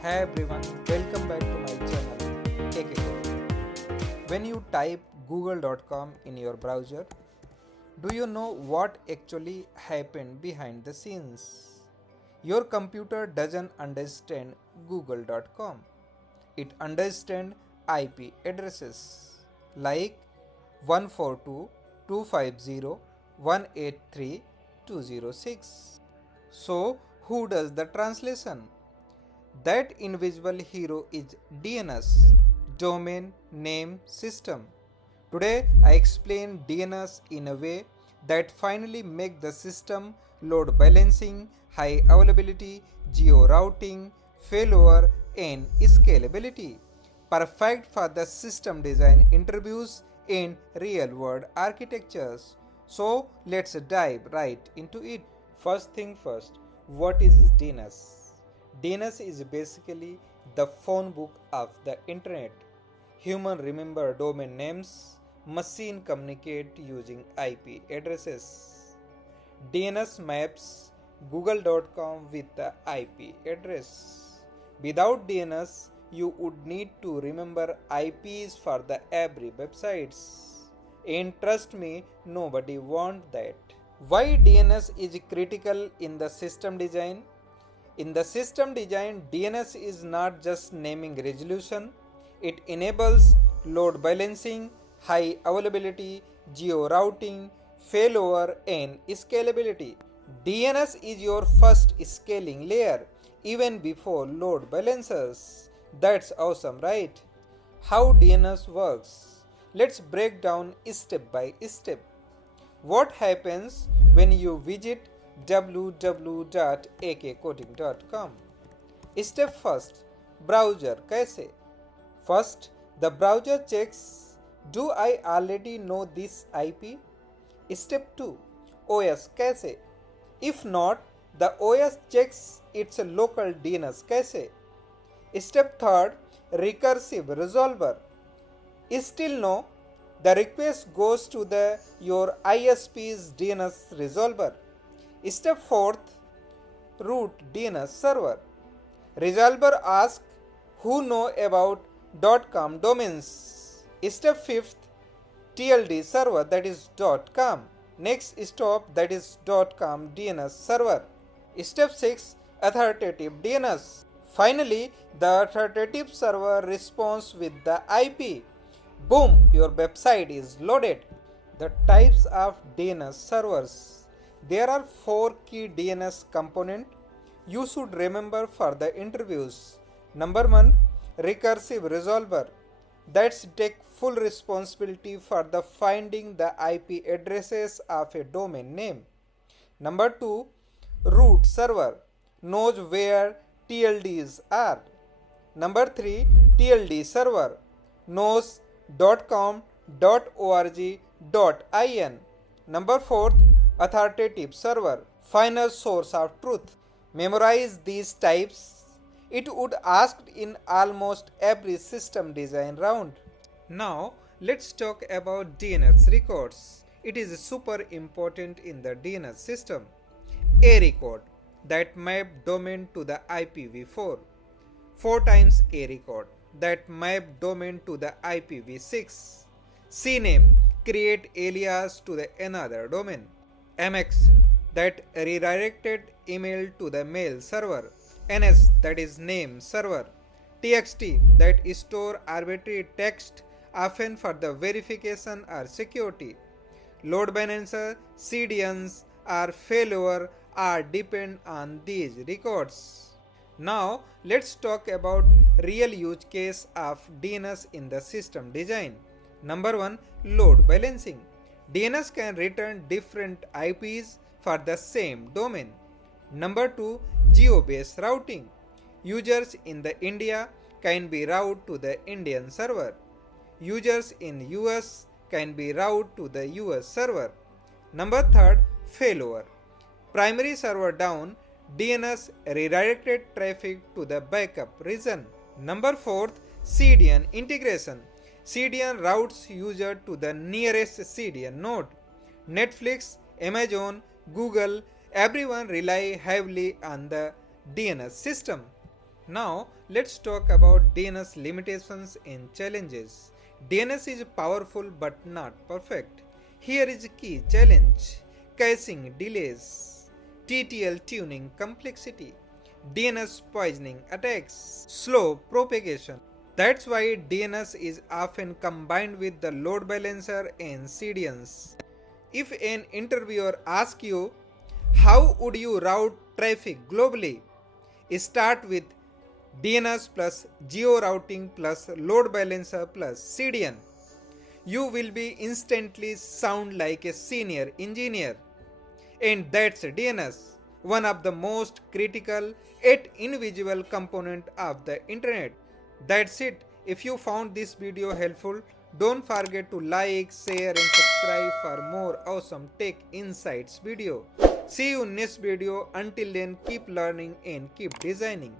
Hey everyone, welcome back to my channel AK. When you type google.com in your browser, do you know what actually happened behind the scenes? Your computer doesn't understand google.com. It understands IP addresses like 142.250.183.206. So, who does the translation? That invisible hero is DNS, Domain Name System. Today I explain DNS in a way that finally make the system load balancing, high availability, geo routing, failover and scalability. Perfect for the system design interviews in real world architectures. So let's dive right into it. First thing first, what is DNS? DNS is basically the phone book of the internet. Human remember domain names, machine communicate using IP addresses. DNS maps google.com with the IP address. Without DNS, you would need to remember IPs for the every websites. And trust me, nobody want that. Why DNS is critical in the system design? In the system design, DNS is not just naming resolution, it enables load balancing, high availability, geo routing, failover, and scalability. DNS is your first scaling layer, even before load balancers. That's awesome, right? How DNS works? Let's break down step by step. What happens when you visit www.akcoding.com? Step first, browser कैसे? First, the browser checks, do I already know this IP? Step 2, OS कैसे? If not, the OS checks its local DNS कैसे? Step 3, recursive resolver. Still no, the request goes to your ISP's DNS resolver. Step 4, root DNS server. Resolver asks who know about .com domains. Step 5, TLD server, that is .com. Next stop, that is .com DNS server. Step 6, authoritative DNS. Finally, the authoritative server responds with the IP. Boom, your website is loaded. The types of DNS servers. There are 4 key DNS components you should remember for the interviews. Number 1, recursive resolver. That's take full responsibility for the finding the IP addresses of a domain name. Number 2, root server. Knows where TLDs are. Number 3, TLD server. Knows .com, .org, .in. Number 4, authoritative server, final source of truth. Memorize these types. It would asked in almost every system design round. Now let's talk about DNS records. It is super important in the DNS system. A record that map domain to the IPv4. 4 times A record that map domain to the IPv6. CNAME create alias to the another domain. MX that redirected email to the mail server. NS that is name server. TXT that store arbitrary text often for the verification or security. Load balancer, CDNs or failover are depend on these records. Now let's talk about real use case of DNS in the system design. Number 1, load balancing. DNS can return different IPs for the same domain. Number 2, geo-based routing. Users in the India can be routed to the Indian server. Users in US can be routed to the US server. Number 3, failover. Primary server down, DNS redirected traffic to the backup region. Number 4, CDN integration. CDN routes user to the nearest CDN node. Netflix, Amazon, Google, everyone rely heavily on the DNS system. Now let's talk about DNS limitations and challenges. DNS is powerful but not perfect. Here is a key challenge: caching delays, TTL tuning complexity, DNS poisoning attacks, slow propagation. That's why DNS is often combined with the load balancer and CDNs. If an interviewer asks you, how would you route traffic globally? Start with DNS plus geo routing plus load balancer plus CDN. You will be instantly sound like a senior engineer. And that's DNS, one of the most critical yet invisible component of the internet. That's it. If you found this video helpful, don't forget to like, share and subscribe for more awesome tech insights video. See you next video. Until then, keep learning and keep designing.